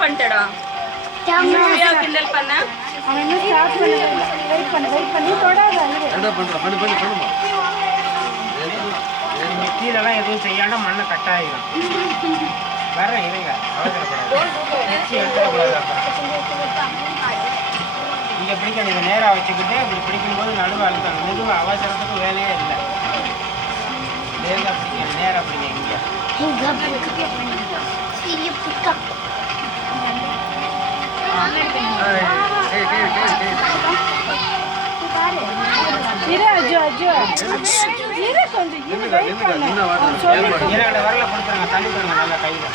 பண்ணிட்டடா கிண்டல் பண்ண அவன் இன்னும் ஸ்டார்ட் பண்ண வெயிட் பண்ணி தொடாத என்ன பண்ற பண்ணுமா நீங்க கீழெல்லாம் எதுவும் செய்யாம மண்ணை கட்டாயிடும் வரேன் இருங்க அவசரப்படாது இங்கே பிடிக்க நீங்கள் நேராக வச்சுக்கிட்டு இப்படி பிடிக்கும்போது நடுவு அழுத்தணும் மெதுவாக அவசரத்துக்கு வேலையே இல்லை லேசாக பிடிக்கணும் நேராக பிடிங்க இரு அஜோ இரு கொஞ்சம் இரு வெயிட் பண்ணு என்னோட வரல கொடுத்துருங்க தள்ளி தருங்க நல்லா கையில்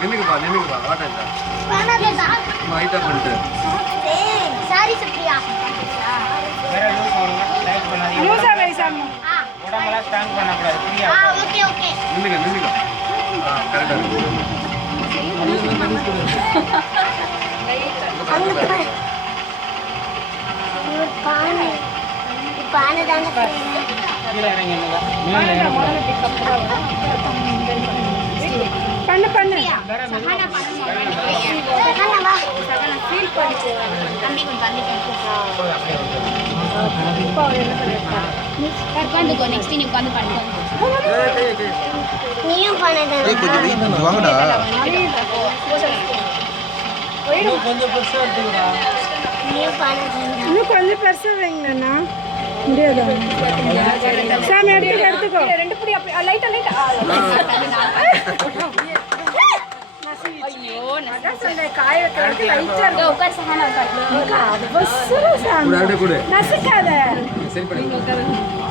நின்னுக்குப்பா வாட்டா ஹைட்டா பண்ணிட்டு வேற லூஸ் போடுங்க டைட் பண்ணாதீங்க லூசா வைசாம உடம்பெல்லாம் ஸ்ட்ராங் பண்ணக்கூடாது புரியா நின்னுங்க கரெக்டா இருக்கு கீழே இறங்கிடுங்க மேலே பண்ணு நீயும் பண்ணது கொஞ்சம் வெயிட் பண்ணு வாங்கடா கொஞ்சம் பெருசாக எடுத்துக்கிறா இன்னும் கொஞ்சம் பெருசா வைங்கண்ணா முடியாதா சாமி எடுத்துக்கோ ரெண்டு புடி அப்படி லைட்டா ஐயோ நான் சொன்னேன் காய வைக்கிறதுக்கு லைட்டா இருக்கு உட்கார் சஹானா உட்கார் அது பஸ் சாமி கூட நசுக்காத சரி பண்ணு